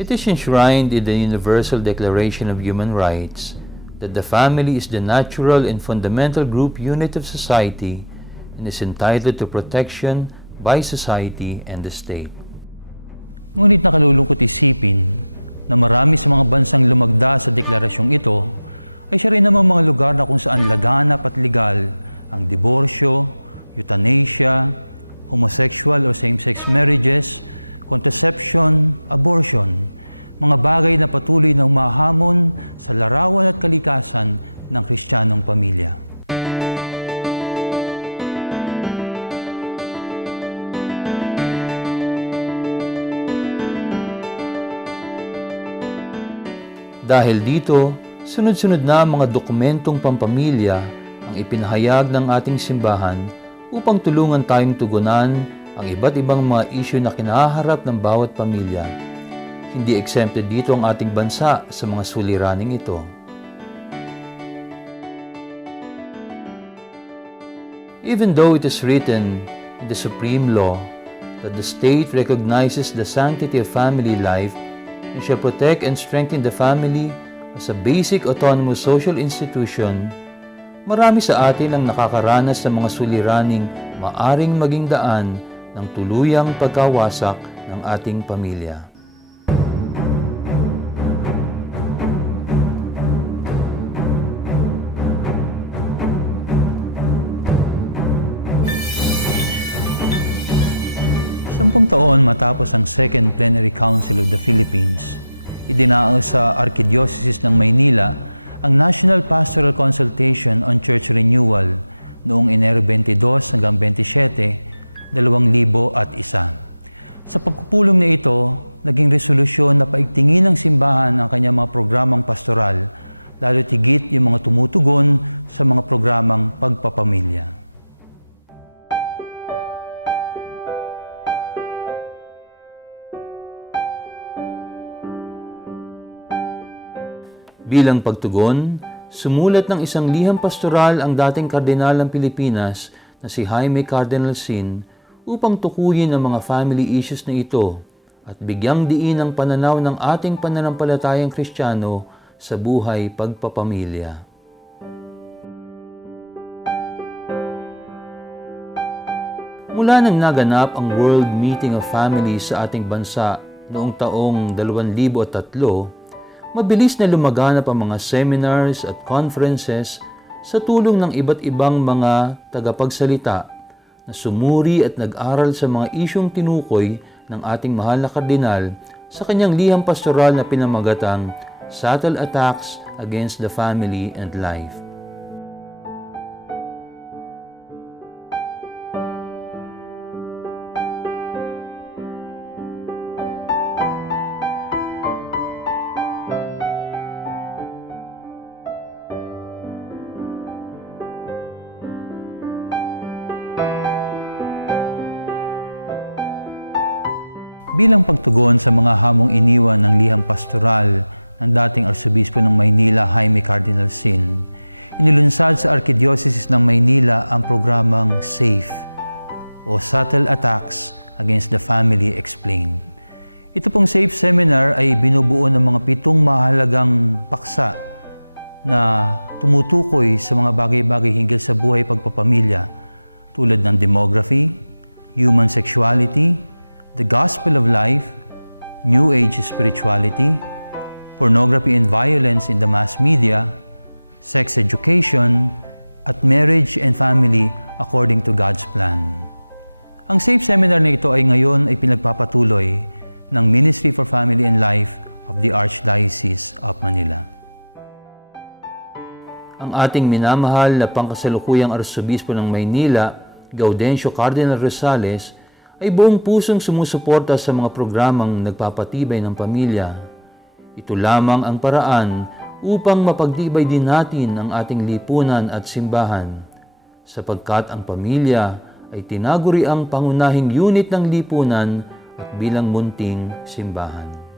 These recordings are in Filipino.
It is enshrined in the Universal Declaration of Human Rights that the family is the natural and fundamental group unit of society and is entitled to protection by society and the state. Ngunit nakalulungkot isipin na marami sa mga bansang lumagda sa deklarasyong ito ay siya rin namang mga lugar na kung saan laganap at legal ang diborsyo, euthanasia, homosexual o same-sex marriages, contraception, abortion, mga bagay na patuloy na humahamon sa larawan at kalikasan ng Kristiyanong pamilya. Dahil dito, sunod-sunod na ang mga dokumentong pampamilya ang ipinahayag ng ating simbahan upang tulungan tayong tugunan ang iba't ibang mga isyu na kinaharap ng bawat pamilya. Hindi exempted dito ang ating bansa sa mga suliraning ito. Even though it is written in the supreme law that the state recognizes the sanctity of family life and shall protect and strengthen the family as a basic autonomous social institution, marami sa atin ang nakakaranas ng mga suliraning maaring maging daan ng tuluyang pagkawasak ng ating pamilya. Sampung taon matapos ang Second Plenary Council of the Philippines, idinaos sa Archdiocese ng Maynila ang National Pastoral Consultation on Church Renewal noong Enero 22 hanggang 27, 2001. Sa pagpupulong na ito, naging resolusyon na paigtingin ng simbahan ang kanyang mga programang pastoral, lalo tigit yung mga tumutugon sa mga programang pagpapamilya. Bilang pagtugon, sumulat ng isang liham pastoral ang dating kardinal ng Pilipinas na si Jaime Cardinal Sin upang tukuyin ang mga family issues na ito at bigyang diin ang pananaw ng ating pananampalatayang Kristiyano sa buhay pagpapamilya. Mula nang naganap ang World Meeting of Families sa ating bansa noong taong 2003, mabilis na lumaganap ang mga seminars at conferences sa tulong ng iba't ibang mga tagapagsalita na sumuri at nag-aral sa mga isyong tinukoy ng ating mahal na kardinal sa kanyang liham pastoral na pinamagatang Subtle Attacks Against the Family and Life. Bilang pagtugon sa mga hamong iniwan ng liham pastoral ng dating Arsobispo ng Maynila, Jaime Cardinal Sin, inilunsad sa Archdiocese ng Maynila ang programang SAFE o Subtle Attacks Against the Family Explained. Ito pong SAFE seminar ay binubuo ng mga 7 mahalagang paksa na tumutukoy sa mga bagay-bagay hinggil sa buhay pagpapamilya tulad ng demography, human sexuality, the gospel of life, New Age spirituality, pornography and violence in the mass media, sex education, at marriage and family according to God's plan. Ang SAFE seminar na ito ay ngayon ay pinagpapatuloy ng Ministry for Family and Life of the Archdiocese of Manila. Ang ating minamahal na pangkasalukuyang Arsobispo ng Maynila, Gaudencio Cardinal Rosales, ay buong pusong sumusuporta sa mga programang nagpapatibay ng pamilya. Ito lamang ang paraan upang mapagtibay din natin ang ating lipunan at simbahan, sapagkat ang pamilya ay tinaguri ang pangunahing unit ng lipunan at bilang munting simbahan.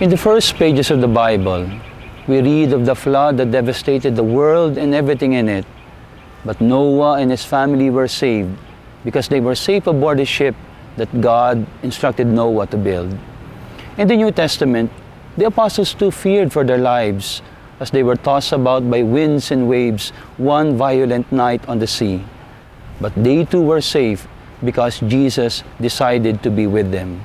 In the first pages of the Bible, we read of the flood that devastated the world and everything in it. But Noah and his family were saved because they were safe aboard the ship that God instructed Noah to build. In the New Testament, the apostles too feared for their lives as they were tossed about by winds and waves one violent night on the sea. But they too were safe because Jesus decided to be with them.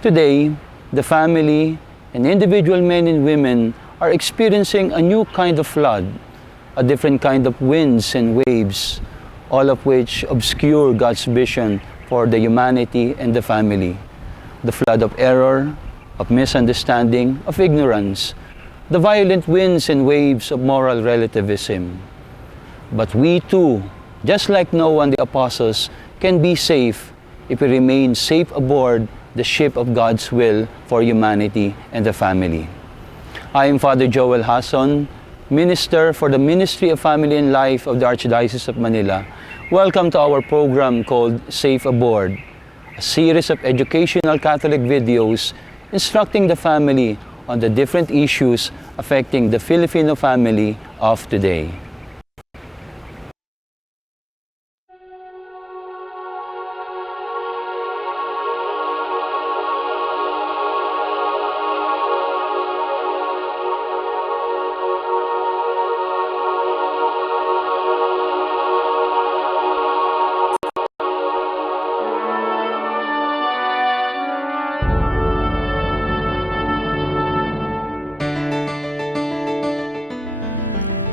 Today, the family and individual men and women are experiencing a new kind of flood, a different kind of winds and waves, all of which obscure God's vision for the humanity and the family. The flood of error, of misunderstanding, of ignorance, the violent winds and waves of moral relativism. But we too, just like Noah and the apostles, can be safe if we remain safe aboard the ship of God's will for humanity and the family. I am Father Joel Hason, Minister for the Ministry of Family and Life of the Archdiocese of Manila. Welcome to our program called Safe Aboard, a series of educational Catholic videos instructing the family on the different issues affecting the Filipino family of today.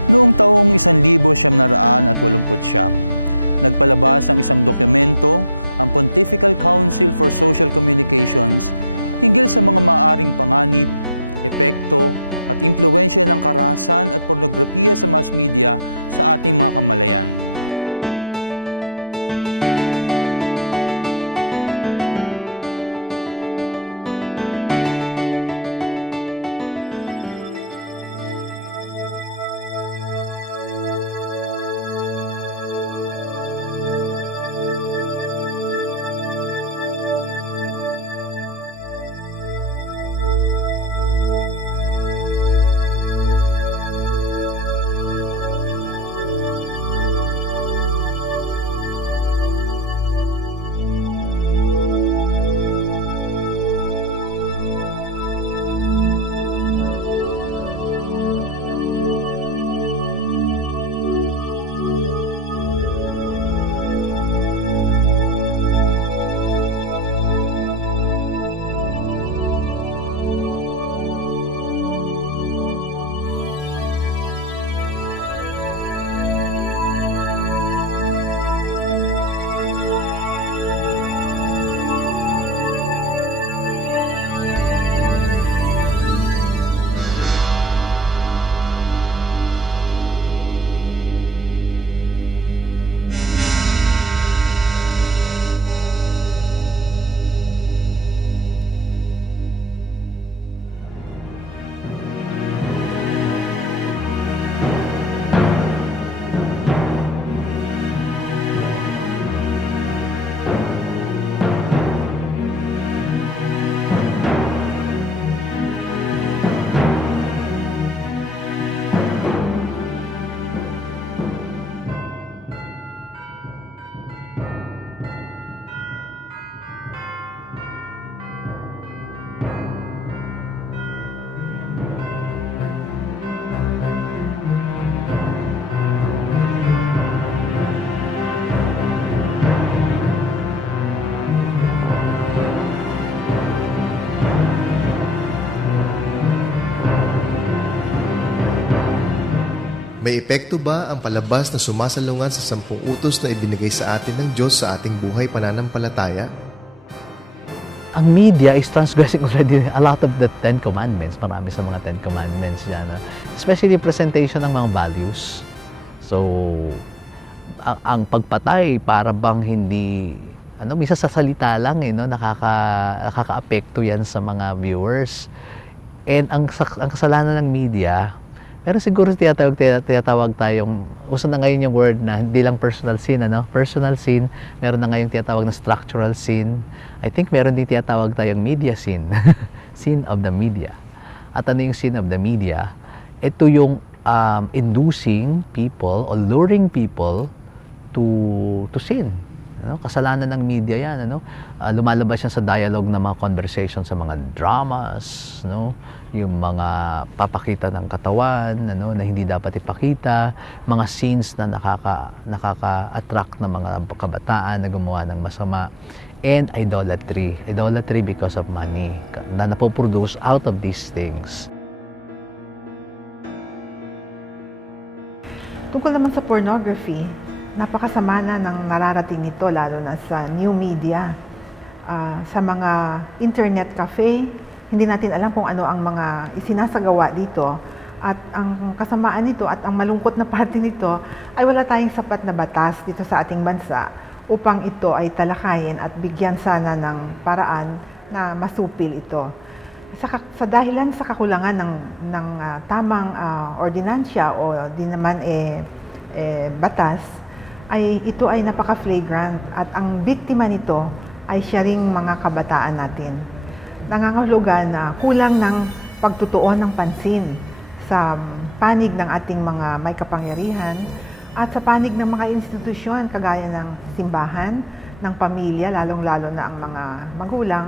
Noong taong 1989, nagpalabas ang isang dokumento, ang Pontifical Council for Social Communications, hinggil sa mga maaaring panganib, epekto at impluwensya ng karahasan at pornografiya sa mass media sa ating mga kamalayan. May epekto ba ang palabas na sumasalungat sa 10 utos na ibinigay sa atin ng Diyos sa ating buhay pananampalataya? Ang media is transgressing already a lot of the Ten Commandments. Marami sa mga Ten Commandments yan. Especially presentation ng mga values. So, ang pagpatay para bang hindi, misa sa salita lang, nakaka-apekto yan sa mga viewers. And ang kasalanan ng media, pero siguro tinatawag tayong, uso na ngayon yung word na hindi lang personal sin, Personal sin, meron na ngayon tinatawag na structural sin. I think meron din tinatawag tayong media sin. Sin of the media. At ano yung sin of the media? Ito yung inducing people or luring people to sin. Ano? Kasalanan ng media yan. Ano? Lumalabas yan sa dialogue ng mga conversation sa mga dramas, no? Yung mga papakita ng katawan, ano, na hindi dapat ipakita, mga scenes na nakaka-attract ng mga kabataan na gumawa ng masama, and idolatry. Idolatry because of money na napoproduce out of these things. Tungkol naman sa pornography, napakasama na ng nararating nito lalo na sa new media. Sa mga internet cafe, hindi natin alam kung ano ang mga isinasagawa dito. At ang kasamaan nito at ang malungkot na parte nito ay wala tayong sapat na batas dito sa ating bansa upang ito ay talakayin at bigyan sana ng paraan na masupil ito. Sa dahilan sa kakulangan ng tamang ordinansya o di naman batas, ay ito ay napaka-flagrant at ang biktima nito ay siya ring mga kabataan natin. Nangangahulugan na kulang ng pagtutuon ng pansin sa panig ng ating mga may kapangyarihan at sa panig ng mga institusyon kagaya ng simbahan, ng pamilya, lalong-lalo na ang mga magulang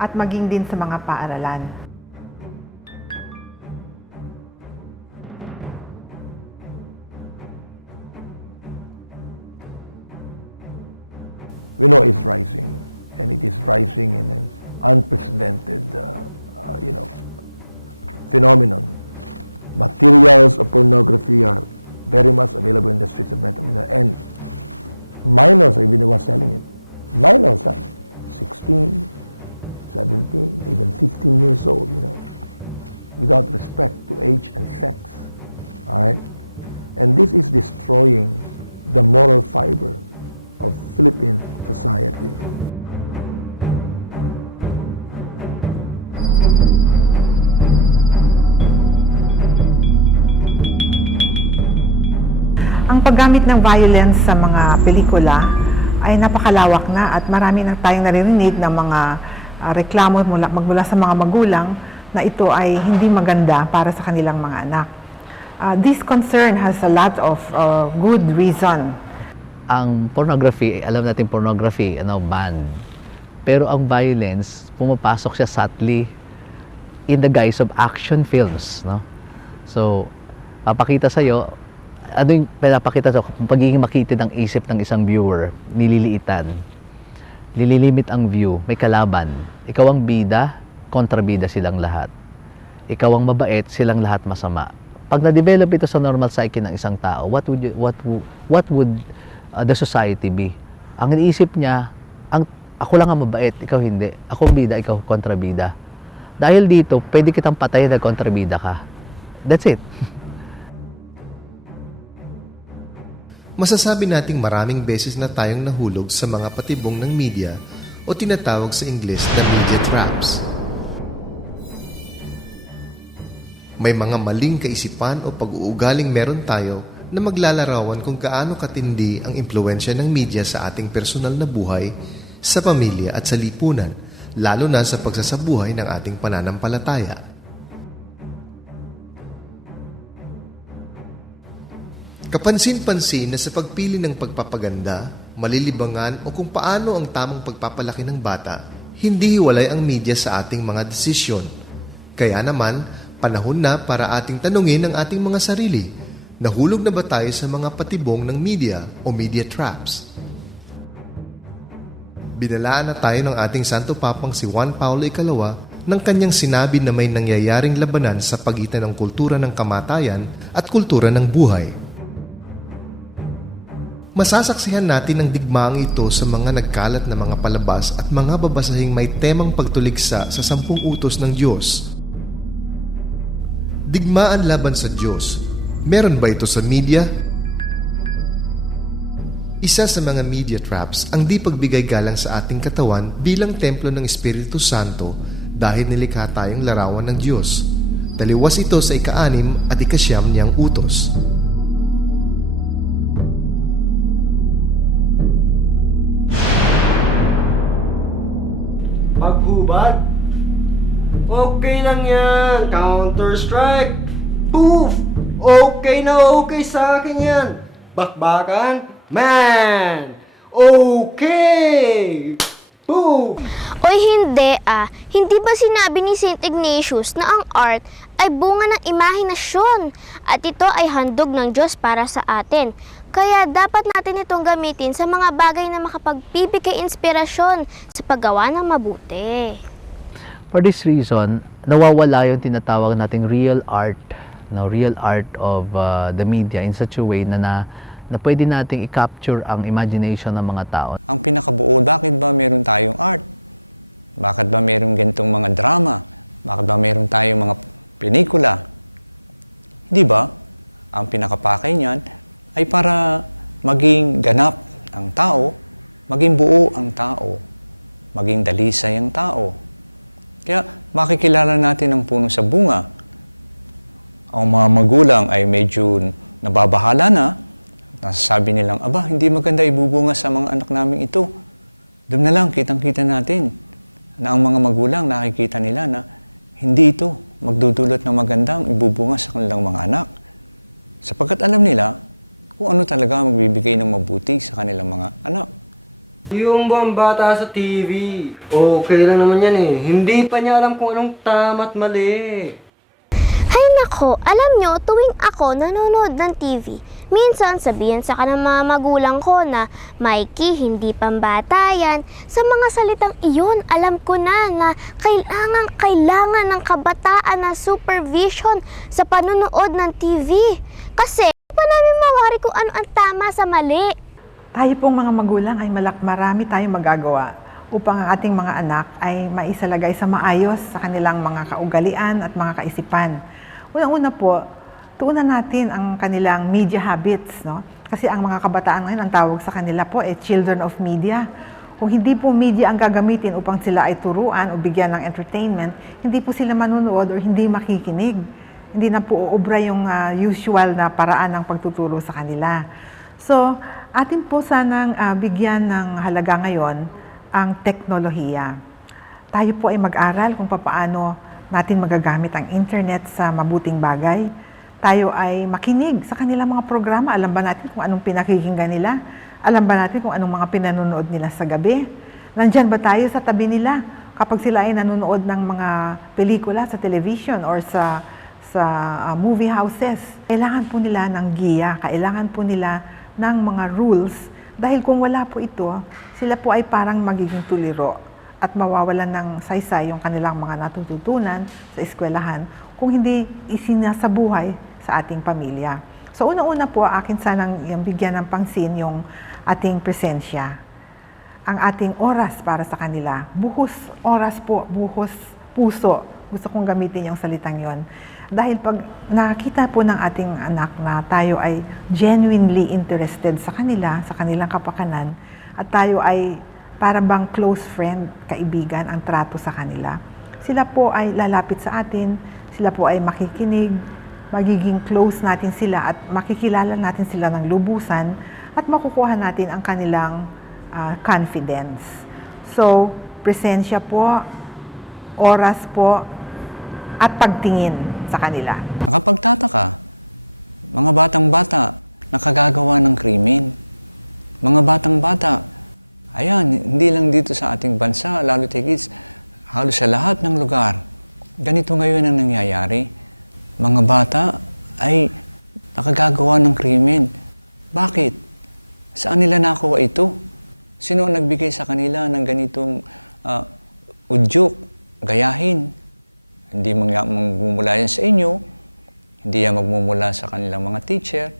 at maging din sa mga paaralan. We know it's rising, and it is rising in an unprecedented, phenomenon. Materials of pornography are very much available in the streets of Metro Manila, and minors are even the ones selling it. Minors, 16, 17, even 15 years old, without respect to age and sex. All right? And this is destroying the moral fiber of Philippine society. Ang paggamit ng violence sa mga pelikula ay napakalawak na at marami na tayong naririnig ng mga reklamo magmula sa mga magulang na ito ay hindi maganda para sa kanilang mga anak. This concern has a lot of good reason. Ang pornography, alam natin pornography, banned. Pero ang violence, pumapasok siya subtly in the guise of action films, no? So, papakita sa'yo, ano yung pinapakita sa pagiging makitid ng isip ng isang viewer, nililiitan. Nililimit ang view, may kalaban. Ikaw ang bida, kontrabida silang lahat. Ikaw ang mabait, silang lahat masama. Pag na-develop ito sa normal psyche ng isang tao, what would the society be? Ang iniisip niya, ako lang ang mabait, ikaw hindi. Ako ang bida, ikaw kontrabida. Dahil dito, pwede kitang patayin na kontrabida ka. That's it. Masasabi nating maraming beses na tayong nahulog sa mga patibong ng media o tinatawag sa Ingles na media traps. May mga maling kaisipan o pag-uugaling meron tayo na maglalarawan kung kaano katindi ang impluwensya ng media sa ating personal na buhay, sa pamilya at sa lipunan, lalo na sa pagsasabuhay ng ating pananampalataya. Kapansin-pansin na sa pagpili ng pagpapaganda, malilibangan o kung paano ang tamang pagpapalaki ng bata, hindi hiwalay ang media sa ating mga desisyon. Kaya naman, panahon na para ating tanungin ang ating mga sarili. Nahulog na ba tayo sa mga patibong ng media o media traps? Binalaan na tayo ng ating Santo Papang si Juan Paulo Ika ng kanyang sinabi na may nangyayaring labanan sa pagitan ng kultura ng kamatayan at kultura ng buhay. Masasaksihan natin ang digmaang ito sa mga nagkalat na mga palabas at mga babasahing may temang pagtuligsa sa 10 utos ng Diyos. Digmaan laban sa Diyos. Meron ba ito sa media? Isa sa mga media traps ang di pagbigay galang sa ating katawan bilang templo ng Espiritu Santo dahil nilikha tayong larawan ng Diyos. Taliwas ito sa ika-6 at ika-9 niyang utos. Paghubad Okay lang yan. Counter-Strike. Poof! Okay na okay sa akin yan. Bakbakan? Man! Okay! Poof! Oy, hindi ah. Hindi ba sinabi ni St. Ignatius na ang art ay bunga ng imahinasyon at ito ay handog ng Diyos para sa atin? Kaya dapat natin itong gamitin sa mga bagay na makapagbibigay inspirasyon sa paggawa ng mabuti. For this reason, nawawala yung tinatawag nating real art, no, real art of the media in such a way na pwede nating i-capture ang imagination ng mga tao. Ang pinakabuo, bakit ba meron tayong art? Bakit ba meron ganitong mga drama? Bakit ba meron tayong mga pelikula? Hindi ba? Ang pinakapakay niyan ay para maging ganap ang tao, maging buo ang tao, maging dalisay ang tao. Kaya makikilala natin ang puno sa bunga. Ang mga magulang ay medyo nababahala na. Nasasabi nilang, aba, hindi maganda ibubunga sa mga anak namin ito. Doon na lang, kitang-kita natin na ang mga magulang nakikita nila na hindi ito magdudulot ng magandang ibubunga sa kanilang mga anak. Sapagkat alam nila kung ano talaga magbibigay ng mabuti sa kanilang mga anak. Yung buwang bata sa TV, okay lang naman yan eh. Hindi pa niya alam kung anong tama at mali. Hay nako, alam nyo, tuwing ako nanonood ng TV, minsan sabihin sa kanang mga magulang ko na, Mikey, hindi pambata yan. Sa mga salitang iyon, alam ko na kailangan ng kabataan na supervision sa panunood ng TV. Kasi, pa namin mawari kung ano ang tama sa mali. Tayo pong mga magulang ay marami tayong magagawa upang ang ating mga anak ay maisalagay sa maayos sa kanilang mga kaugalian at mga kaisipan. Unang-una po, tuunan natin ang kanilang media habits, no? Kasi ang mga kabataan ngayon, ang tawag sa kanila po ay children of media. Kung hindi po media ang gagamitin upang sila ay turuan o bigyan ng entertainment, hindi po sila manunood o hindi makikinig. Hindi na po uubra yung usual na paraan ng pagtuturo sa kanila. So, atin po sanang bigyan ng halaga ngayon ang teknolohiya. Tayo po ay mag-aral kung paano natin magagamit ang internet sa mabuting bagay. Tayo ay makinig sa kanilang mga programa. Alam ba natin kung anong pinakikinggan nila? Alam ba natin kung anong mga pinanonood nila sa gabi? Nandyan ba tayo sa tabi nila kapag sila ay nanonood ng mga pelikula sa television or sa movie houses? Kailangan po nila ng giya, kailangan po nila ng mga rules dahil kung wala po ito, sila po ay parang magiging tuliro at mawawalan ng saysay yung kanilang mga natututunan sa eskwelahan kung hindi isinasabuhay sa ating pamilya. So una-una po, akin sanang bigyan ng pansin yung ating presensya. Ang ating oras para sa kanila. Buhos oras po, buhos puso. Gusto kong gamitin yung salitang yon. Dahil pag nakita po ng ating anak na tayo ay genuinely interested sa kanila, sa kanilang kapakanan, at tayo ay para bang close friend, kaibigan, ang trato sa kanila, sila po ay lalapit sa atin, sila po ay makikinig, magiging close natin sila at makikilala natin sila ng lubusan at makukuha natin ang kanilang confidence. So, presensya po, oras po, at pagtingin sa kanila. Nakapagtataka, mga batang-bata nakagagawa ng krimen. Mga batang-bata, ayan, hindi lang dito sa ating bansa, lalo tigit, halos sa lahat ng lugar. Ganito ngayon ang nangyayari. Mga bata ay nakagagawa ng krimen. Bakit? Saan nila nakuha ito? Sino ang nagbigay sa kanila ng ganitong udyok, gayahin? Hindi magmumula yan sa inyo, hindi yan magmumula sa kanilang mga teacher.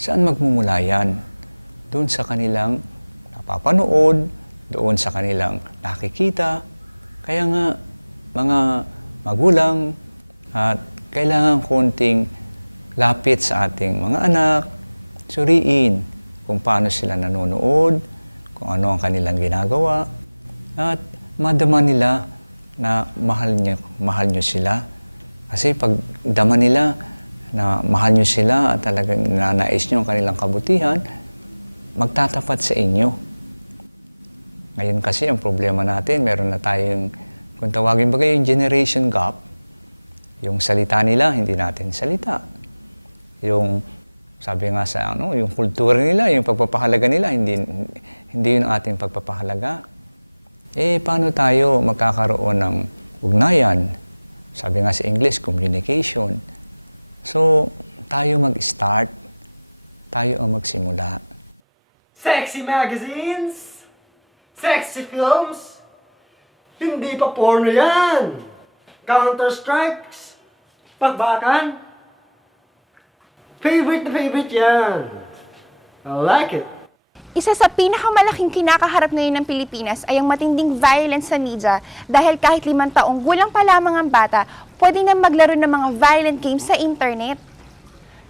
Saan magmumula yan? Doon sa kanilang napapanood, doon sa kanilang nakikita. Kaya nga, mga magulang, at kailangan konting lapit sa ating mga anak, suriin kung paano sila nanonood, kung ano ang kanilang ginagawa, at madama nila na mahal nyo sila. Kasi pag dama nila na mahal nyo sila at talagang nanais nyo ang kanilang kabutihan, magtatapat sa inyo. Ngayon kasi ang problema natin, meron na tayong, kung tawagin bagay yung generation gap, Yung salita nila, hindi natin salita. Yung, sabi nga sa yung kultura nila, yung pagpapahalaga nila, hindi yung ating pagpapahalaga. Paano tayo magkakaroon ng ugnayan? Sabi nga sa English, communication. So, tayo mag-start, tayo ang magsimula. Sexy magazines? Sexy films? Hindi pa porno yan! Counter-Strikes? Pagbakan? Favorite na favorite yan! I like it! Isa sa pinakamalaking kinakaharap ngayon ng Pilipinas ay ang matinding violence sa media dahil kahit 5 taong gulang pa lamang ang bata, pwede na maglaro ng mga violent games sa internet.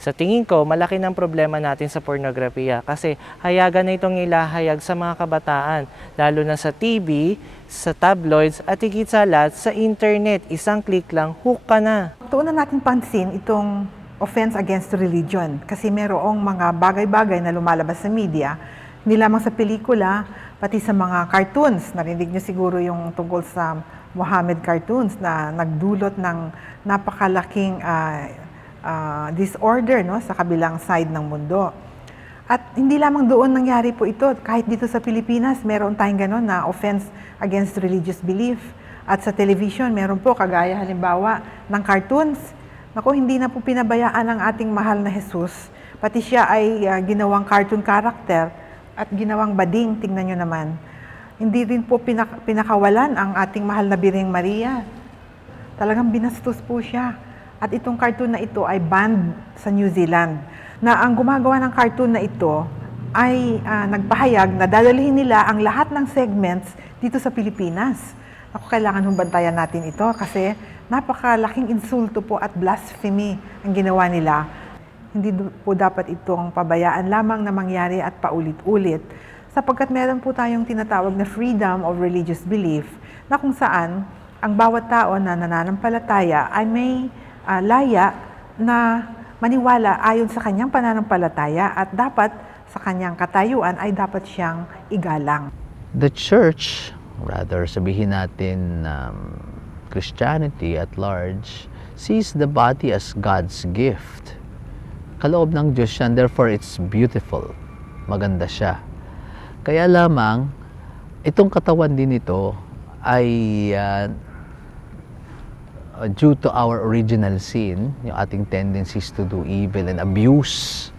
Sa tingin ko, malaki ng problema natin sa pornografiya kasi hayagan na itong ilahayag sa mga kabataan, lalo na sa TV, sa tabloids at higit sa lahat sa internet. Isang click lang, hook ka na. Tuunan natin pansin itong offense against religion kasi merong mga bagay-bagay na lumalabas sa media, hindi lamang sa pelikula, pati sa mga cartoons. Narinig niyo siguro yung tungkol sa Mohammed cartoons na nagdulot ng napakalaking disorder, no, sa kabilang side ng mundo. At hindi lamang doon nangyari po ito. Kahit dito sa Pilipinas, meron tayong gano'n na offense against religious belief. At sa television, meron po kagaya halimbawa ng cartoons. Naku, hindi na po pinabayaan ng ating mahal na Jesus. Pati siya ay ginawang cartoon character at ginawang bading, tingnan nyo naman. Hindi rin po pinakawalan ang ating mahal na Birheng Maria. Talagang binastos po siya. At itong cartoon na ito ay banned sa New Zealand. Na ang gumagawa ng cartoon na ito ay nagpahayag na dadalhin nila ang lahat ng segments dito sa Pilipinas. Ako, kailangan humbantayan natin ito kasi napakalaking insulto po at blasphemy ang ginawa nila. Hindi po dapat itong pabayaan lamang na mangyari at paulit-ulit sapagkat meron po tayong tinatawag na freedom of religious belief na kung saan ang bawat tao na nananampalataya ay may laya na maniwala ayon sa kanyang pananampalataya at dapat sa kanyang katayuan ay dapat siyang igalang. The church, rather sabihin natin Christianity at large, sees the body as God's gift. Kaloob ng Diyos yan, therefore it's beautiful. Maganda siya. Kaya lamang, itong katawan din ito ay due to our original sin, yung ating tendencies to do evil and abuse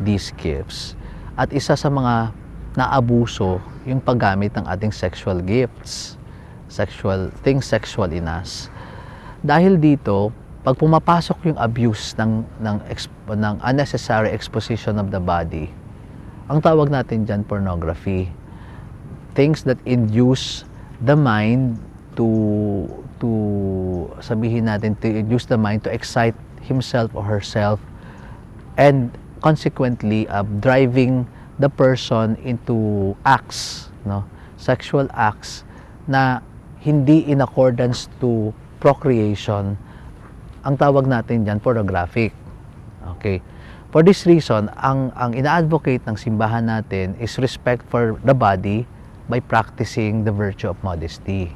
these gifts. At isa sa mga naabuso, yung paggamit ng ating sexual gifts, sexual in us. Dahil dito, pag pumapasok yung abuse ng unnecessary exposition of the body, ang tawag natin dyan pornography. Things that induce the mind to sabihin natin, to induce the mind to excite himself or herself and consequently driving the person into acts, no? Sexual acts na hindi in accordance to procreation. Ang tawag natin dyan, pornographic. Okay. For this reason, ang ina-advocate ng simbahan natin is respect for the body by practicing the virtue of modesty.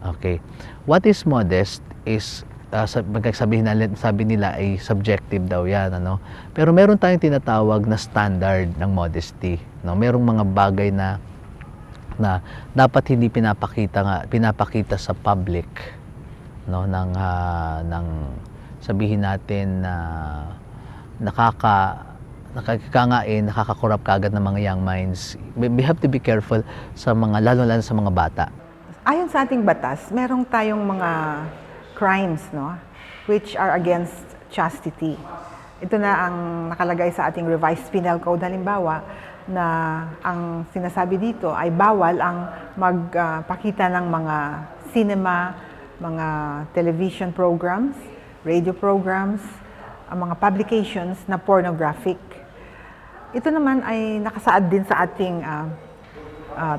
Okay. What is modest is, sabi nila ay subjective daw yan. Ano? Pero meron tayong tinatawag na standard ng modesty. No? Merong mga bagay na dapat hindi pinapakita sa public, no, ng sabihin natin na nakakakurap kagad ng mga young minds. We have to be careful sa mga lalo sa mga bata. Ayon sa ating batas, merong tayong mga crimes, no, which are against chastity. Ito na ang nakalagay sa ating revised penal code, halimbawa, na ang sinasabi dito ay bawal ang magpakita ng mga cinema, mga television programs, radio programs, ang mga publications na pornographic. Ito naman ay nakasaad din sa ating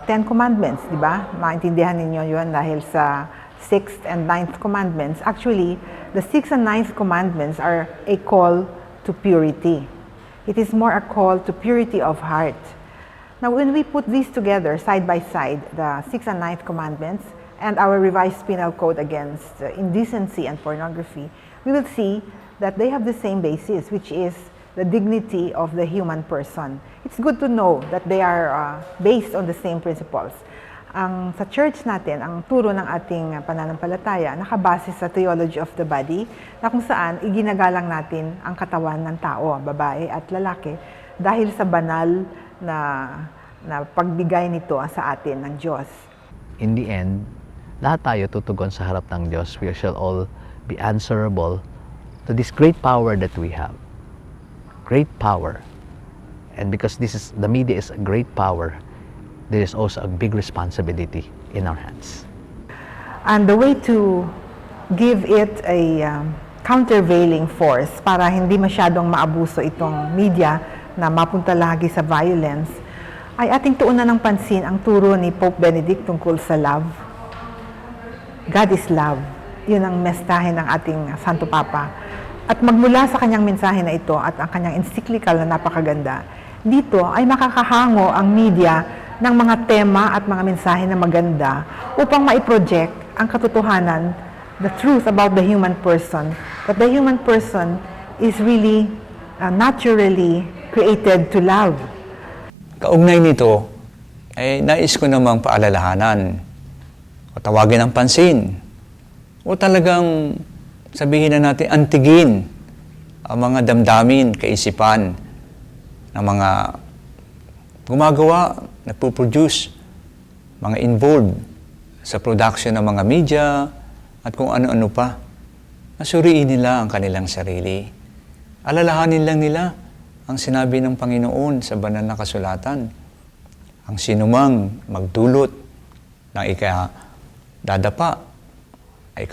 Ten Commandments, di ba? Maintindihan ninyo yun dahil sa 6th and 9th Commandments. Actually, the 6th and 9th Commandments are a call to purity. It is more a call to purity of heart. Now, when we put these together, side by side, the 6th and 9th Commandments and our revised penal code against indecency and pornography, we will see that they have the same basis, which is the dignity of the human person. It's good to know that they are based on the same principles. Sa church natin, ang turo ng ating pananampalataya, nakabase sa theology of the body, na kung saan iginagalang natin ang katawan ng tao, babae at lalaki, dahil sa banal na pagbigay nito sa atin ng Diyos. In the end, lahat tayo tutugon sa harap ng Diyos. We shall all be answerable to this great power that we have. Great power. And because the media is a great power, there is also a big responsibility in our hands. And the way to give it a countervailing force para hindi masyadong maabuso itong media na mapunta lagi sa violence, ay ating tuunan ng pansin ang turo ni Pope Benedict tungkol sa love. God is love. Yun ang mensahe ng ating Santo Papa. At magmula sa kanyang mensahe na ito at ang kanyang encyclical na napakaganda, dito ay makakahango ang media ng mga tema at mga mensahe na maganda upang maiproject ang katotohanan, the truth about the human person, that the human person is really naturally created to love. Kaugnay nito, ay nais ko namang paalalahanan o tawagin ang pansin o talagang sabihin na natin antigin ang mga damdamin, kaisipan ng mga gumagawa, nagpo-produce, mga involved sa production ng mga media at kung ano-ano pa. Nasuriin nila ang kanilang sarili. Alalahanin lang nila ang sinabi ng Panginoon sa banal na kasulatan. Ang sinumang magdulot ng dadapa ay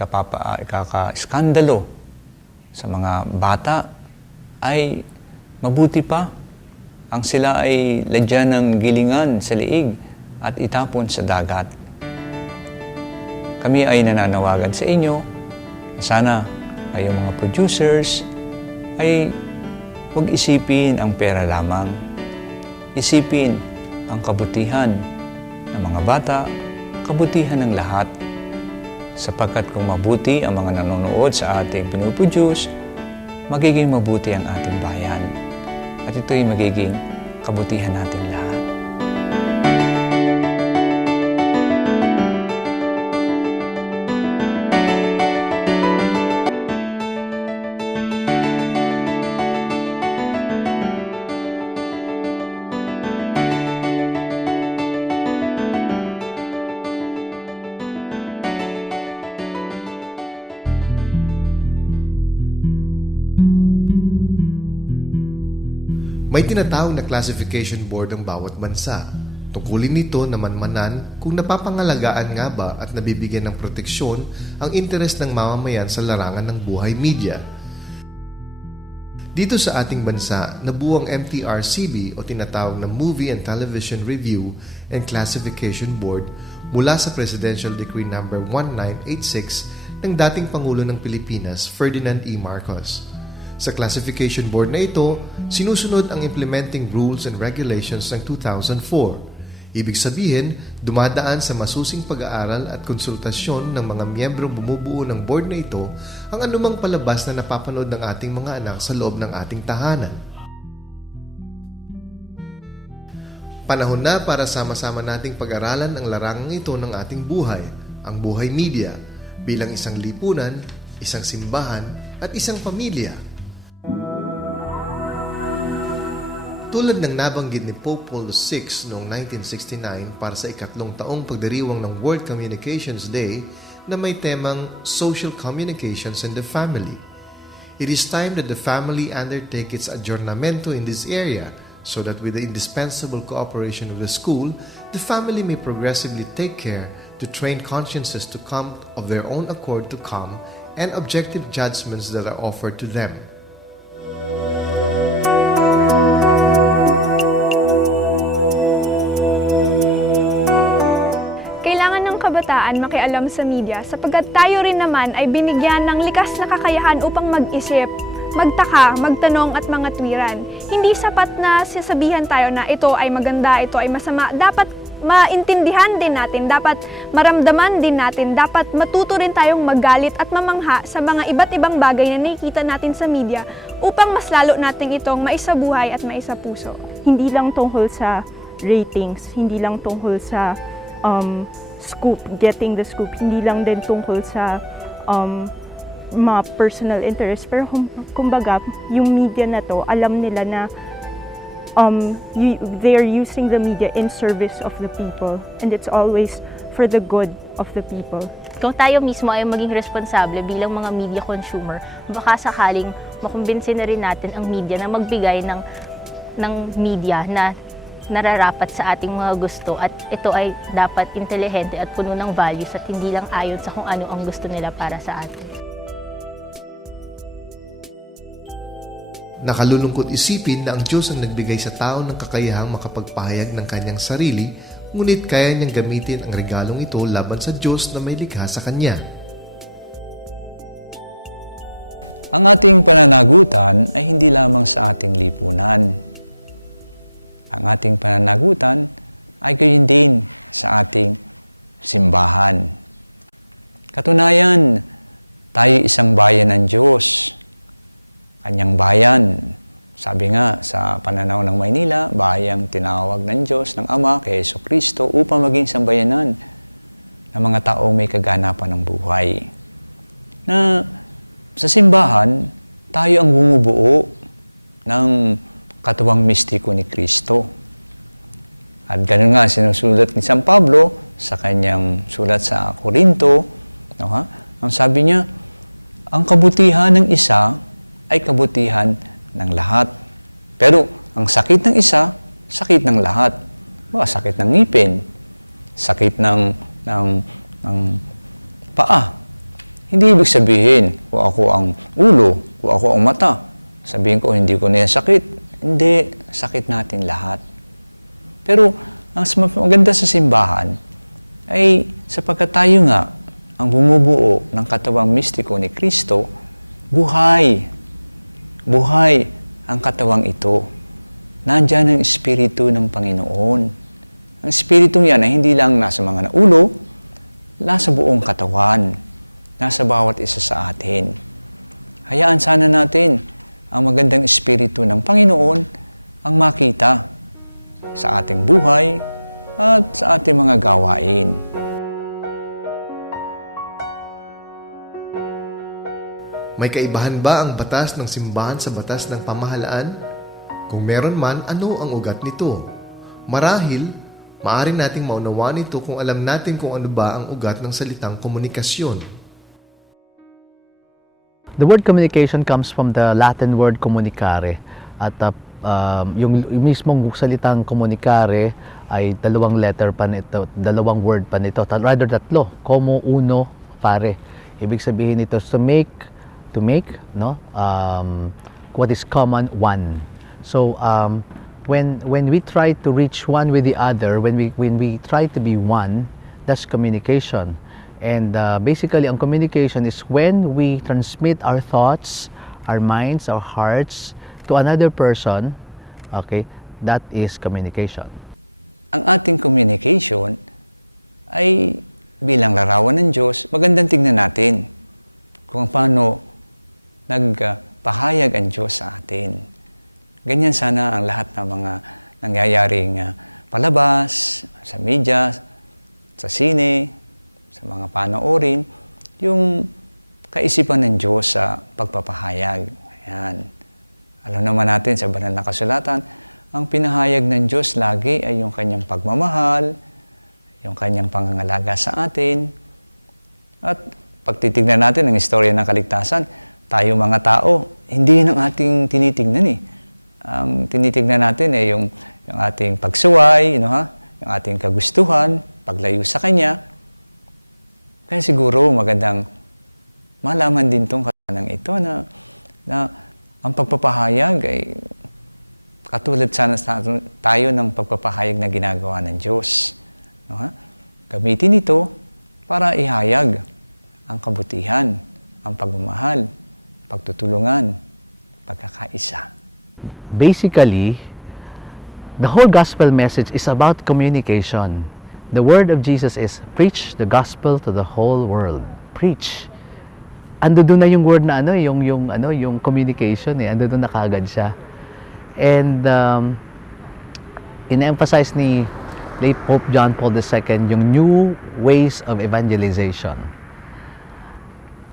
ikaka-skandalo sa mga bata ay mabuti pa ang sila ay lagyan ng gilingan sa liig at itapon sa dagat. Kami ay nananawagan sa inyo na sana kayong mga producers ay huwag isipin ang pera lamang. Isipin ang kabutihan ng mga bata, kabutihan ng lahat. Sapagkat kung mabuti ang mga nanonood sa ating pinuproduce, magiging mabuti ang ating bayan. At ito'y magiging kabutihan natin lahat. May tinatawag na classification board ang bawat bansa. Tungkulin nito na manmanan kung napapangalagaan nga ba at nabibigyan ng proteksyon ang interes ng mamamayan sa larangan ng buhay media. Dito sa ating bansa, nabuo ang MTRCB o tinatawag na Movie and Television Review and Classification Board mula sa Presidential Decree No. 1986 ng dating Pangulo ng Pilipinas, Ferdinand E. Marcos. Sa classification board na ito, sinusunod ang implementing rules and regulations ng 2004. Ibig sabihin, dumadaan sa masusing pag-aaral at konsultasyon ng mga miyembrong bumubuo ng board na ito ang anumang palabas na napapanood ng ating mga anak sa loob ng ating tahanan. Panahon na para sama-sama nating pag-aralan ang larangang ito ng ating buhay, ang buhay media, bilang isang lipunan, isang simbahan, at isang pamilya. Tulad ng nabanggit ni Pope Paul VI noong 1969 para sa ikatlong taong pagdiriwang ng World Communications Day na may temang Social Communications in the Family. It is time that the family undertake its adjournamento in this area so that with the indispensable cooperation of the school, the family may progressively take care to train consciences to come of their own accord to calm and objective judgments that are offered to them. Kabataan makialam sa media sapagkat tayo rin naman ay binigyan ng likas na kakayahan upang mag-isip, magtaka, magtanong at mga tuwiran. Hindi sapat na sasabihan tayo na ito ay maganda, ito ay masama. Dapat maintindihan din natin, dapat maramdaman din natin, dapat matuto rin tayong magalit at mamangha sa mga iba't ibang bagay na nakikita natin sa media upang mas lalo nating itong maisabuhay at maisapuso. Hindi lang tungkol sa ratings, hindi lang tungkol sa scoop, getting the scoop, hindi lang din tungkol sa mga personal interest, pero kumbaga, yung media na to, alam nila na they're using the media in service of the people, and it's always for the good of the people. Kung tayo mismo ay maging responsable bilang mga media consumer, baka sakaling makumbinsin na rin natin ang media na magbigay ng media na nararapat sa ating mga gusto, at ito ay dapat intelihente at puno ng values at hindi lang ayon sa kung ano ang gusto nila para sa atin. Nakalulungkot isipin na ang Diyos ang nagbigay sa tao ng kakayahang makapagpahayag ng kanyang sarili, ngunit kaya niyang gamitin ang regalong ito laban sa Diyos na may likha sa kanya. Ang ating pananagutan ay hindi lamang sa ating lipunan. Ang ating pananagutan ay gayon din sa ating simbahan. Katunayan, tayo isang bayan ng Diyos. Kanyang bayan. Sabi nga sa pananaw ng Maynila, bayang tinawag ng Diyos, ng Ama, kay Jesucristo upang maging sambayanan ng mga taong may kaganapan ng buhay. Na sa simbahan, tayo ang bumubuo ng katuwang mistiko ni Kristo. At ganun nga sinusulat ni San Pablo sa kanyang sulat sa Korinto, ang sabi niya, ang kabutihan ng isa ay kabutihan ng lahat. Pero ang sakit ng isa, sakit ng lahat. Sakit ng ngipin, sakit ng paa. Hindi ibig sabihin, kung ako ang ulo, kung ako ang mata, sabihin ko, hindi ko na yan sakit. Hindi, sakit natin lahat. Pero ang maganda sa simbahan ay sapagkat tayo nga ang bumubuo ng katawang mistiko ni Kristo, buhay. Buhay ang katawang ito. Nandiyan ang Espiritu ng Panginoon. Ang Espiritu yan ay hindi lang nasa mga naulo, nasa buong katawan, nasa bawat isa sa atin. Hayaan sana natin ang magandang Espiritu ng Panginoon ang makita sa ating buhay at sa ating mga gawain. May kaibahan ba ang batas ng simbahan sa batas ng pamahalaan? Kung meron man, ano ang ugat nito? Marahil, maaari nating maunawaan ito kung alam natin kung ano ba ang ugat ng salitang komunikasyon. The word communication comes from the Latin word communicare. At yung mismong salitang communicare ay dalawang letter pa nito, dalawang word pa nito, rather tatlo, como, uno, pare. Ibig sabihin nito to make, what is common, one. So when we try to reach one with the other, when we try to be one, that's communication. And basically, ang communication is when we transmit our thoughts, our minds, our hearts to another person. Okay, that is communication. Ang ating communication ay bilang larawan ng Diyos, magandang tingnan natin kung paano nagpahayag ang Diyos sa atin. Ganyan sana ang lahat ng mga nangyayaring palabas, sa media, sa sine, sa mga panoorin, yung kaisipan ng Diyos sa pagpapahayag. Ayan. Alam naman natin sa banal na kasulatan, ang pinahayag ng Diyos lagi ay yung kanyang pagmamahal, yung kanyang pangangalaga sa atin. At pagtitignan natin ang istorya ng kaligtasan, tayo mga tao, hindi yun ang ating tinitignan eh. Ang tinitignan natin ay yung ating pagsuway, yung ating kagustuhan, paglayo sa Kanya. Kaya siguro magandang malaman din itong katanang ito na ang pagpapahayag ay katulad sana tayo ng pagpapahayag na ginagawa ng Diyos. Gamitin ito para ihayag ang kabutihan, ang pagmamahal, pagtutulungan, pagkakaisa. Basically, The whole gospel message is about communication. The word of Jesus is, preach the gospel to the whole world. Preach. Ando doon na yung word na yung communication ando doon na kaagad siya. And in-emphasize ni late Pope John Paul II yung new ways of evangelization.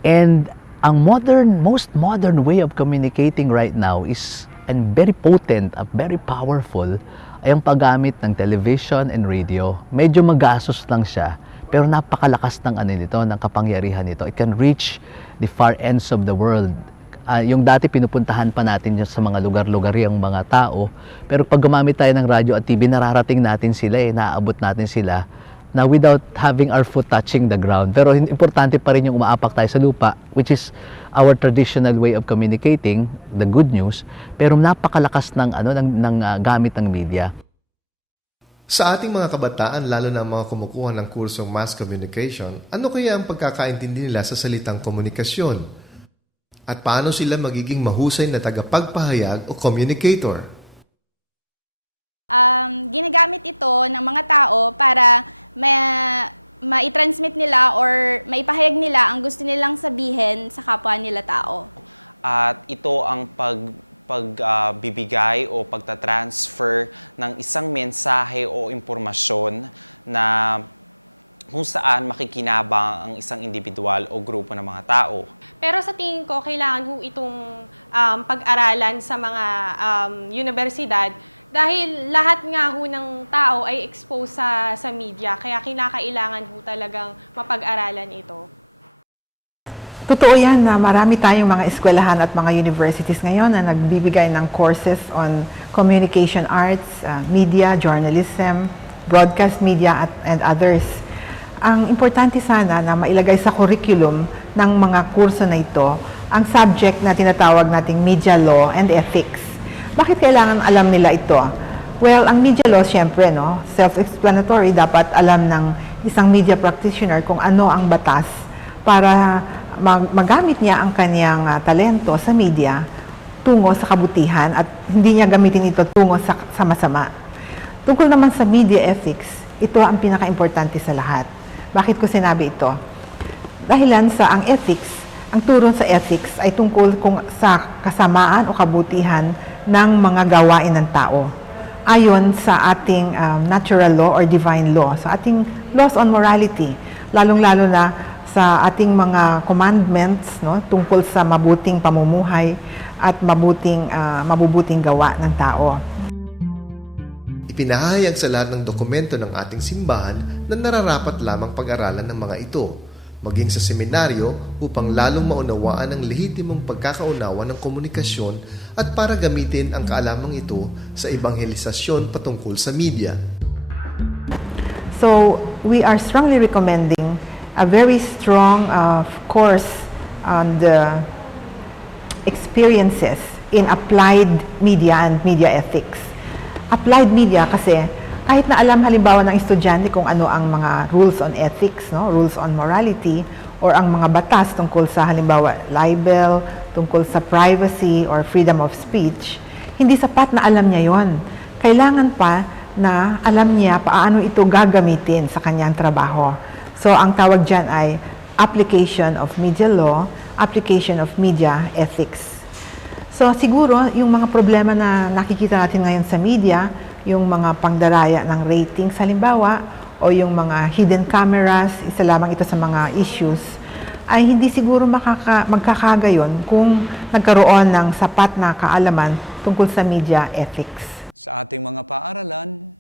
And ang most modern way of communicating right now is, and very potent, very powerful, ay ang paggamit ng television and radio. Medyo magastos lang siya, pero napakalakas ng ng kapangyarihan nito. It can reach the far ends of the world. Yung dati pinupuntahan pa natin sa mga lugar-lugar yung mga tao, pero pag gumamit tayo ng radyo at TV, nararating natin sila, naaabot natin sila na without having our foot touching the ground. Pero importante pa rin yung umaapak tayo sa lupa, which is our traditional way of communicating the good news, pero napakalakas ng gamit ng media. Sa ating mga kabataan, lalo na ang mga kumukuha ng kursong mass communication, ano kaya ang pagkakaintindi nila sa salitang komunikasyon? At paano sila magiging mahusay na tagapagpahayag o communicator? Ginagamit ito ng mga tao para ma-transmit nila or maipahayag nila ang gusto nilang sabihin sa kapwa nila tao. At ito ang pagbibigay o pagtatransfer ng isang mensahe o impormasyon na kung saan makikinabang ang isang individual o grupo ng mga tao. Pero sa tingin ko, kailangan ho itong pag-aralan sa mga universidad dahil lahat nga ho ng tao ay exposed sa media, kaya kinakailangan ho talagang mapag-aralan ito. Totoo yan na marami tayong mga eskwelahan at mga universities ngayon na nagbibigay ng courses on communication arts, media, journalism, broadcast media and others. Ang importante sana na mailagay sa curriculum ng mga kurso na ito ang subject na tinatawag nating media law and ethics. Bakit kailangan alam nila ito? Well, ang media law, syempre, self-explanatory, dapat alam ng isang media practitioner kung ano ang batas para magamit niya ang kanyang talento sa media tungo sa kabutihan at hindi niya gamitin ito tungo sa masama. Tungkol naman sa media ethics, ito ang pinaka-importante sa lahat. Bakit ko sinabi ito? Dahilan sa ang ethics, ang turo sa ethics ay tungkol sa kasamaan o kabutihan ng mga gawain ng tao. Ayon sa ating natural law or divine law, sa ating laws on morality, lalong-lalo na sa ating mga commandments tungkol sa mabuting pamumuhay at mabubuting gawa ng tao. Ipinahayag sa lahat ng dokumento ng ating simbahan na nararapat lamang pag-aralan ng mga ito, maging sa seminaryo upang lalong maunawaan ang lehitimong pagkakaunawa ng komunikasyon at para gamitin ang kaalamang ito sa ebanghelisasyon patungkol sa media. So, we are strongly recommending a very strong course on the experiences in applied media and media ethics. Applied media kasi kahit na alam halimbawa ng estudyante kung ano ang mga rules on ethics, rules on morality, or ang mga batas tungkol sa halimbawa libel, tungkol sa privacy or freedom of speech, hindi sapat na alam niya yon. Kailangan pa na alam niya paano ito gagamitin sa kanyang trabaho. So ang tawag dyan ay application of media law, application of media ethics. So siguro yung mga problema na nakikita natin ngayon sa media, yung mga pangdaraya ng ratings halimbawa, o yung mga hidden cameras, isa lamang ito sa mga issues, ay hindi siguro magkakagayon kung nagkaroon ng sapat na kaalaman tungkol sa media ethics. Sa ating mga paaralan,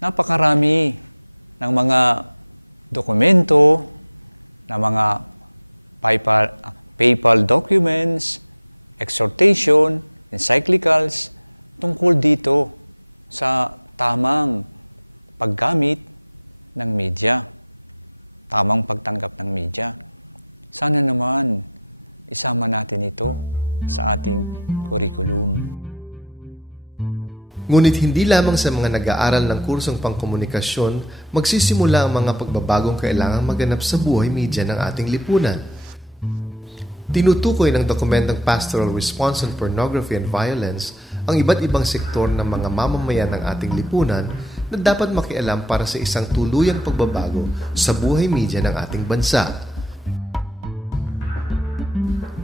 napakarami ng mga dokumento, ng mga papal documents, exhortation, encyclicals tungkol dito sa tamang paggamit ng media, tamang pagtanggap ng media. Sana naman isama natin ito sa ating curriculum. Ngunit hindi lamang sa mga nag-aaral ng kursong pangkomunikasyon magsisimula ang mga pagbabagong kailangang maganap sa buhay media ng ating lipunan. Tinutukoy ng dokumentong Pastoral Response on Pornography and Violence ang iba't ibang sektor ng mga mamamayan ng ating lipunan na dapat makialam para sa isang tuluyang pagbabago sa buhay media ng ating bansa.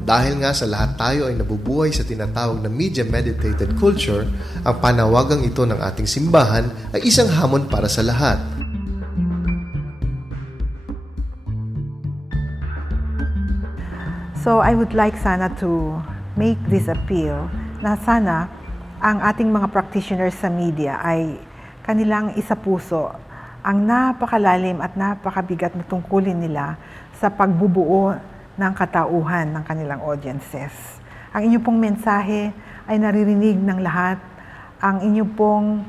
Dahil nga sa lahat tayo ay nabubuhay sa tinatawag na media-mediated culture, ang panawagang ito ng ating simbahan ay isang hamon para sa lahat. So I would like sana to make this appeal na sana ang ating mga practitioners sa media ay kanilang isapuso ang napakalalim at napakabigat na tungkulin nila sa pagbubuo ng katauhan ng kanilang audiences. Ang inyong pong mensahe ay naririnig ng lahat. Ang inyong pong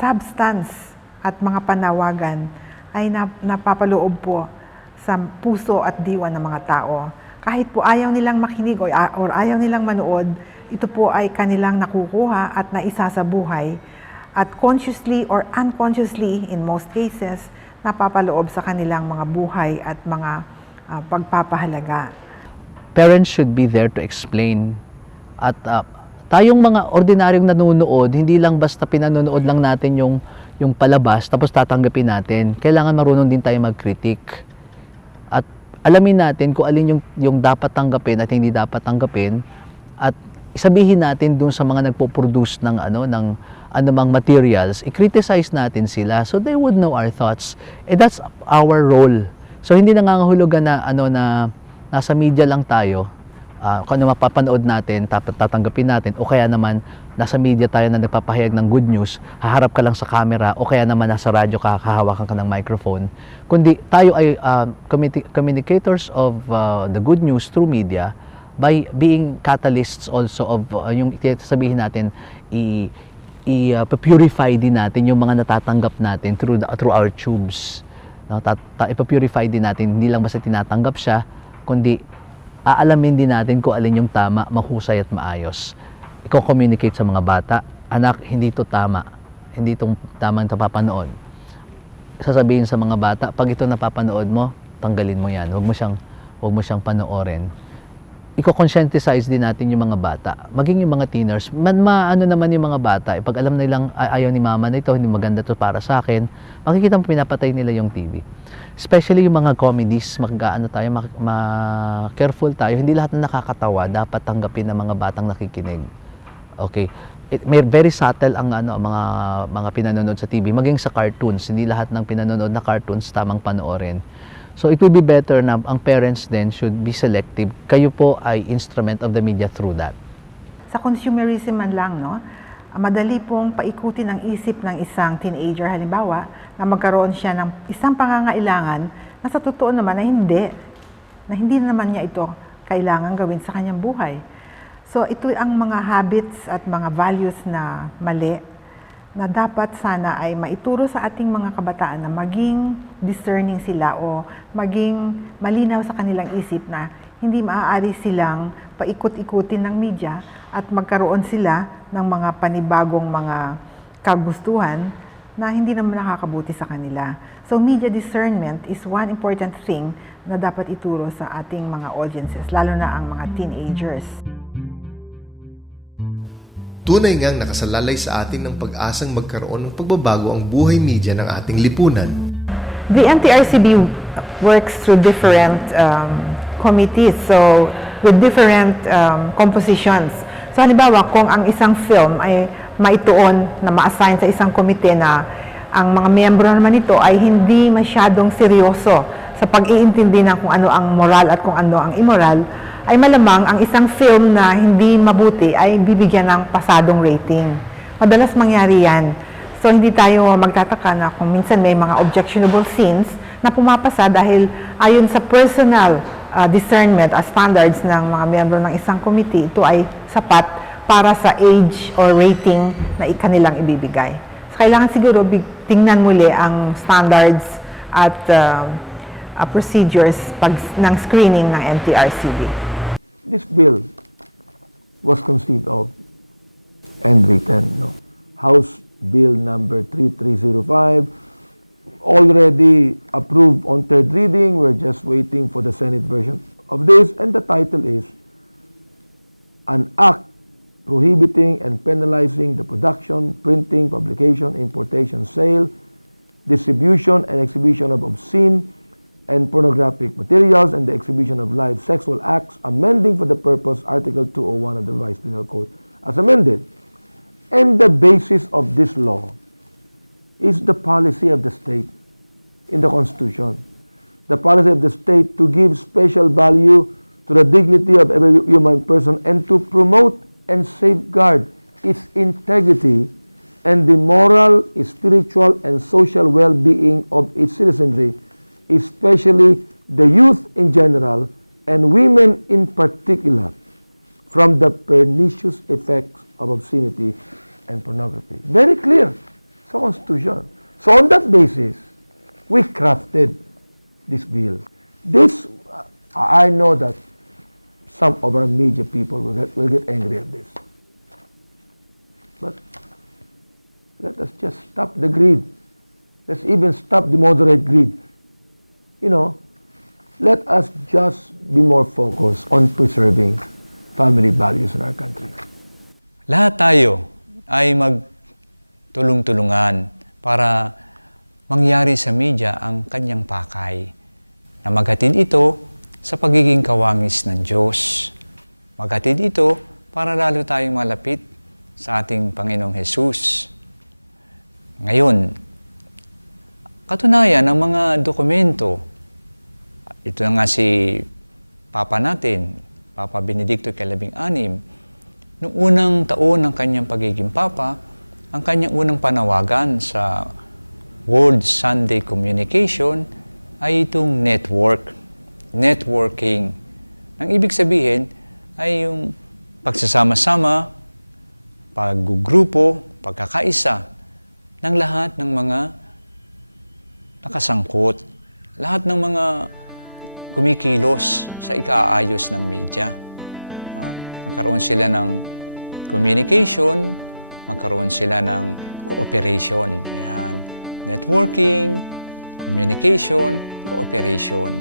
substance at mga panawagan ay napapaloob po sa puso at diwa ng mga tao. Kahit po ayaw nilang makinig or ayaw nilang manood, ito po ay kanilang nakukuha at naisa sa buhay. At consciously or unconsciously, in most cases, napapaloob sa kanilang mga buhay at mga pagpapahalaga. Parents should be there to explain. At tayong mga ordinaryong nanonood, hindi lang basta pinanonood lang natin yung palabas tapos tatanggapin natin. Kailangan marunong din tayo mag-critique. At alamin natin kung alin yung dapat tanggapin at hindi dapat tanggapin, at isabihin natin dun sa mga nagpo-produce ng anumang materials, i-criticize natin sila so they would know our thoughts. That's our role. So hindi nangangahulugan na na nasa media lang tayo, kung ano mapapanood natin, tatanggapin natin, o kaya naman nasa media tayo na nagpapahayag ng good news, haharap ka lang sa camera, o kaya naman nasa radyo ka, hahawakan ka ng microphone. Kundi tayo ay communicators of the good news through media by being catalysts also of yung sabihin natin, i-purify din natin yung mga natatanggap natin through our tubes. Ipapurify din natin, hindi lang basta tinatanggap siya, kundi aalamin din natin kung alin yung tama, mahusay at maayos. I-communicate sa mga bata, anak, hindi ito tama, hindi itong tamang napapanood. Sasabihin sa mga bata, pag ito napapanood mo, tanggalin mo yan, huwag mo siyang panoorin. I-conscientize din natin yung mga bata, maging yung mga teenagers. Ano naman yung mga bata, pag alam nilang ayaw ni mama na ito, hindi maganda to para sa akin, makikita mo pinapatay nila yung TV. Especially yung mga comedies, careful tayo, hindi lahat na nakakatawa dapat tanggapin ng mga batang nakikinig. Okay. May very subtle ang mga pinanonood sa TV, maging sa cartoons, hindi lahat ng pinanonood na cartoons tamang panoorin. So it will be better na ang parents then should be selective. Kayo po ay instrument of the media through that. Sa consumerism man lang, no? Madali pong paikutin ang isip ng isang teenager, halimbawa, na magkaroon siya ng isang pangangailangan na sa totoo naman na hindi naman niya ito kailangan gawin sa kanyang buhay. So ito ang mga habits at mga values na mali na dapat sana ay maituro sa ating mga kabataan na maging discerning sila o maging malinaw sa kanilang isip na hindi maaari silang paikot-ikutin ng media at magkaroon sila ng mga panibagong mga kagustuhan na hindi naman nakakabuti sa kanila. So media discernment is one important thing na dapat ituro sa ating mga audiences, lalo na ang mga teenagers. Tunay ngang nakasalalay sa atin ng pag-asang magkaroon ng pagbabago ang buhay media ng ating lipunan. The NTRCB works through different committees, so with different compositions. So halimbawa, kung ang isang film ay maituon na ma-assign sa isang komite na ang mga miyembro naman nito ay hindi masyadong seryoso sa pag-iintindi ng kung ano ang moral at kung ano ang immoral, ay malamang ang isang film na hindi mabuti ay bibigyan ng pasadong rating. Madalas mangyari yan. So hindi tayo magtataka na kung minsan may mga objectionable scenes na pumapasa dahil ayon sa personal discernment at standards ng mga miyembro ng isang committee, ito ay sapat para sa age or rating na kanilang ibibigay. So kailangan siguro tingnan muli ang standards at procedures ng screening ng NTRCB. This bill was conceived of and written, House Bill number 3305, already approved on third reading. We're just waiting for the Senate version of this, and the title is An Act prohibiting and penalizing the production, printing, publication, importation, sale, distribution, and exhibition of obscene and pornographic materials and the exhibition of live sexual acts, amending for the purpose Article 201 of the Revised Penal Code as amended. And the basis of this law is the policy of the state in the Constitution. The policy of the state to give special value to the dignity of every human person and to promote and safeguard its integrity and the moral, spiritual, and social well-being of its citizenry, especially the youth in general and women in particular, from the pernicious effects of obscenity and pornography. Very clear sa Constitution. So on that basis, we crafted this bill. This, I know that some of our media people will get angry at this. But let us just stop the greed. Let's even stop the moderate greed. You know, let us just be more focused on preserving family values in our country. Lahat tayo ay magtulong-tulungan para mangyari sa media ang kanyang pakay na maghatid ito sa pagiging kawangis ng Diyos. Maghatid ito para lalo tayong malapit sa ating Panginoong Hesus. Ngayon, katunayan ng mga dokumento, ito na nga si Papa natin, Papa Benedicto XVI, noong unang taon ng kanyang pagiging Papa, ang kanyang unang panawagan sa World Sunday Communication ay itong networking. Ang ibig sabihin ay yung pagsasama-sama, paggugrupo, pagkakaisa ng lahat ng mga nakasangkot, lahat ng mga kumikilos sa ikaayos ng media. Magkaroon sila ng communication, magkaroon sila ng cooperation. Yan. Networking, communication, cooperation.